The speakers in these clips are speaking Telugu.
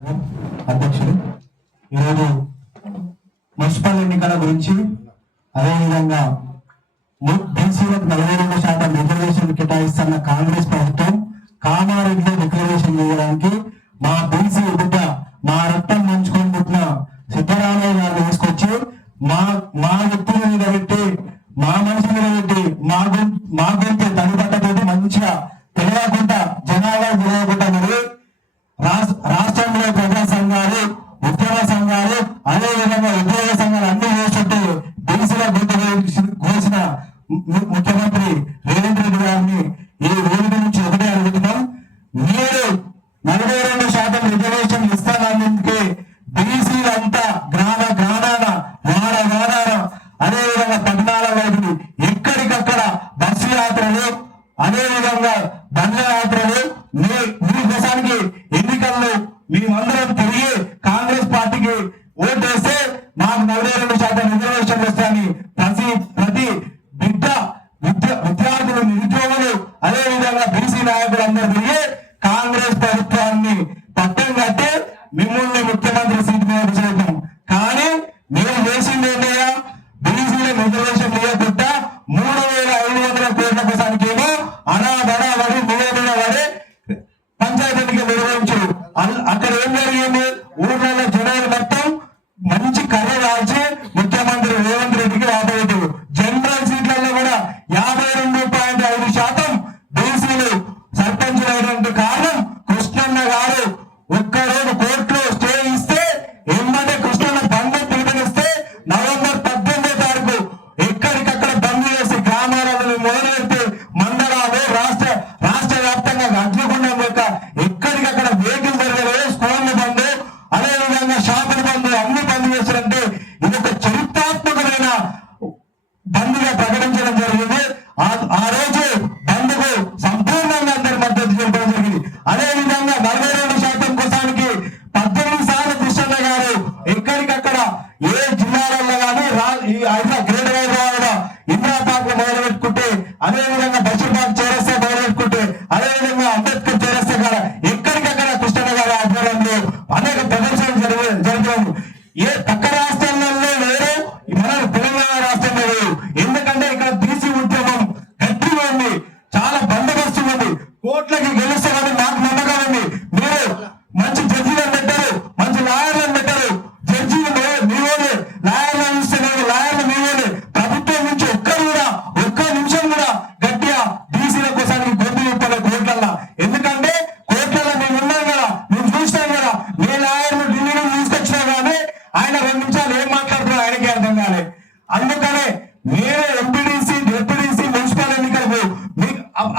అధ్యక్షుడు ఈరోజు మున్సిపల్ ఎన్నికల గురించి అదేవిధంగా బీసీలకు 42% రిజర్వేషన్ కేటాయిస్తున్న కాంగ్రెస్ ప్రభుత్వం కామారెడ్డిలో రిజర్వేషన్ చేయడానికి మా బీసీ ఎదుట మా రక్తం మంచుకొని పుట్టిన సిద్ధరామయ్య గారిని తీసుకొచ్చి మా వ్యక్తుల మీద పెట్టి మా మనిషి మీద పెట్టి మా గొంతు తడిపట్టతోటి మంచిగా తెలియకుండా జనాభా తెలియకుండా మరి రాష్ట్రంలో ప్రజా సంఘాలు ఉద్యోగ సంఘాలు అదేవిధంగా ఉద్యోగ సంఘాలు అన్ని చేస్తుంటే బీసీల గొంతు కోసిన ముఖ్యమంత్రి రేవంత్ రెడ్డి గారిని ఈ వేదిక నుంచి ఒకటే అడుగుతున్నాం. మీరు 42% రిజర్వేషన్ ఇస్తానందుకే బీసీలంతా గ్రామాన వాడ అదేవిధంగా పట్టణాల వైపు ఎక్కడికక్కడ బస్సు యాత్రలు అదేవిధంగా బండ్ల యాత్రలు మీకోసానికి ఎన్నికల్లో మేమందరం తిరిగి కాంగ్రెస్ పార్టీకి ఓటేస్తే మాకు 42% రిజర్వేషన్ వస్తాయని ప్రతి బిడ్డ విద్యార్థులు నిరుద్యోగులు అదేవిధంగా బీసీ నాయకులందరూ తిరిగి కాంగ్రెస్ ప్రభుత్వాన్ని పట్టం కట్టి మిమ్మల్ని ముఖ్యమంత్రి సీట్ మీద చేద్దాం. కానీ మీరు చేసింది ఏంటయ్యా? బీసీల రిజర్వేషన్ లేకుండా 3,500 కోట్ల కోసానికేమో అనాబడి పడి పంచాయతీ ఎన్నికలు నిర్వహించారు. అక్కడ ఏం జరిగింది? ఊర్లలో జనాలు మొత్తం మంచి కర్ర రాల్చి ముఖ్యమంత్రి రేవంత్ రెడ్డికి రాబోయేది. జనరల్ సీట్లలో కూడా 52.5% బీసీలు సర్పంచులు అయినటువంటి కారణం కృష్ణన్న గారు ఒక్కరోజు కోర్టులో స్టే ఇస్తే ఏమంటే కృష్ణన్న బంధు పిలుపునిస్తే నవంబర్ 18వ తారీఖు ఎక్కడికక్కడ బంద్ చేసి గ్రామాలను మొదలెడితే మండలాలు రాష్ట్ర వ్యాప్తంగా అగ్నిగుండం యొక్క ఎక్కడికక్కడ వెహికల్ జరగలేదు, స్కూళ్ళు బంద్ అదేవిధంగా షాపులు బంద్ అన్ని బంద్ చేశారంటే ఇది ఒక చరిత్రాత్మకమైన బంద్గా ప్రకటించడం జరిగింది. ఆ రోజు బంద్కు సంపూర్ణంగా అందరి మద్దతు చెప్పడం జరిగింది. అదేవిధంగా 42% కోసానికి 18 సార్లు కృష్ణన్న గారు ఎక్కడికక్కడ ఏ జిల్లాలలో కానీ గ్రేటర్ హైదరాబాద్ ఇంద్రాపాక్ మొదలు పెట్టుకుంటే అదేవిధంగా బషీర్బాగ్ చేరస్తే మొదలు పెట్టుకుంటే అదేవిధంగా అంబేద్కర్ చేరస్తే కూడా ఎక్కడికక్కడ కృష్ణన్న గారి ఆధ్వర్యంలో అనేక ప్రదర్శనలు జరిగాము. ఏ పక్క రాష్ట్రాలలో లేరు, మన తెలంగాణ రాష్ట్రంలో లేరు. ఎందుకంటే ఇక్కడ బీసీ ఉద్యమం గట్టిగా ఉంది, చాలా బందోబస్తు ఉంది, కోట్లకి గెలుస్తామని నాకు నమ్మకం ఉంది. మీరు మంచి జడ్జీలను పెట్టారు, మంచి లాయర్లను పెట్టారు. జడ్జీలు మీవోనే, లాయర్లను ఇస్తే లాయర్లు మీవోనే. ప్రభుత్వం నుంచి ఒక్క నిమిషం కూడా గట్టిగా బీసీల కోసానికి గొంతు చెప్పాలి కోర్టులలో. ఎందుకంటే కోర్టులలో మేము ఉన్నాం కదా, మేము చూసినాం కదా. మీ లాయర్ను ఢిల్లీ నుంచి తీసుకొచ్చినా కానీ ఆయన 2 నిమిషాలు ఏం మాట్లాడుతున్నారు ఆయనకే అర్థం కాలే. అందుకనే మీరు ఎంపీడీసీ డిప్యూటీసీ మున్సిపల్ ఎన్నికలకు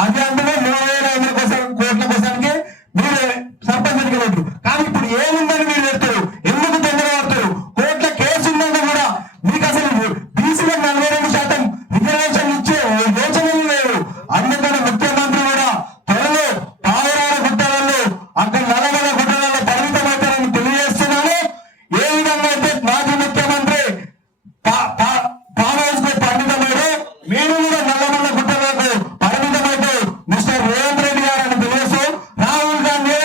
అది అందులో 3,500 కోట్ల కోసానికి మీరు సర్పంచ్ ఎన్నికలు. కానీ ఇప్పుడు ఏముందని మీరు పెడతారు? ఎందుకు తొందరపడతారు? కోట్ల కేసు ఉందంటే కూడా మీకు అసలు బీసీలకు 42% రిజర్వేషన్ ఇచ్చే యోచనలు లేవు. అందుకని ముఖ్యమంత్రి కూడా త్వరలో పావురాల గుట్టలలో అక్కడ నల్లగల గుట్టలలో పరిమితమవుతారని తెలియజేస్తున్నాను. ఏ విధంగా అయితే మాజీ ముఖ్యమంత్రి పావురాలకు పరిమితమైన మీరు కూడా నల్లమల్ల గుట్టలకు పరిమితమైతే మిస్టర్ రేవంత్ రెడ్డి గారు అని తెలియజేస్తూ రాహుల్ గాంధీ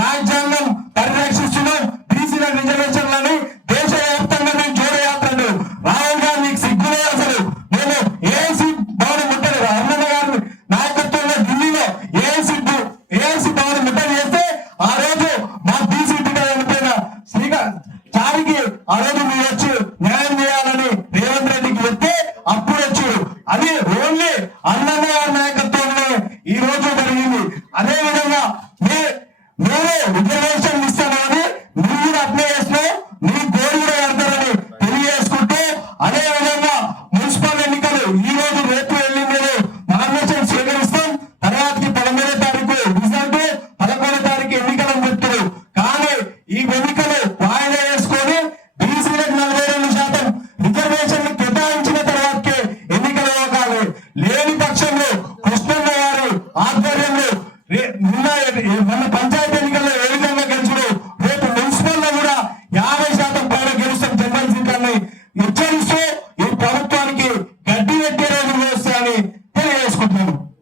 రాజ్యాంగం పరిరక్షిస్తున్నాం బీసీల రిజర్వేషన్లని దేశవ్యాప్తంగా మేము జోడయాత్రలు. రాహుల్ గాంధీకి సిగ్గులే అసలు. మేము ఏఐసీ భవన్ ముట్టడి అన్నన్న గారి నాయకత్వంలో ఢిల్లీలో ఏఐసీ భవన్ ముట్టడి చేస్తే ఆ రోజు మా బీసీ బిడ్డ చనిపోయిన చారికి ఆ రోజు మీరు వచ్చి న్యాయం చేయాలని రేవంత్ రెడ్డికి చెప్తే అప్పుడు వచ్చారు. అది ఓన్లీ అన్నన్న గారి నాయకత్వంలో ఈ రోజు జరిగింది. అదే విధంగా మీరు రిజర్వేషన్ ఇస్తామని మీరు కూడా అప్లై చేస్తే మీ గోడు కూడా కడతారని తెలియజేసుకుంటూ అదే విధంగా మున్సిపల్ ఎన్నికలు ఈ రోజు రేపు ఎల్లుండి నామినేషన్ స్వీకరిస్తాం. తర్వాతకి 13వ తారీఖు రిజల్ట్, 11వ తారీఖు ఎన్నికలు చెప్తారు. కానీ ఈ ఎన్నికలు వాయిదా వేసుకొని బీసీలకు 42% రిజర్వేషన్ కేటాయించిన తర్వాతకే ఎన్నికలు అవ్వాలి. లేని పక్షంలో కృష్ణన్న గారి ఆధ్వర్యంలో మొన్న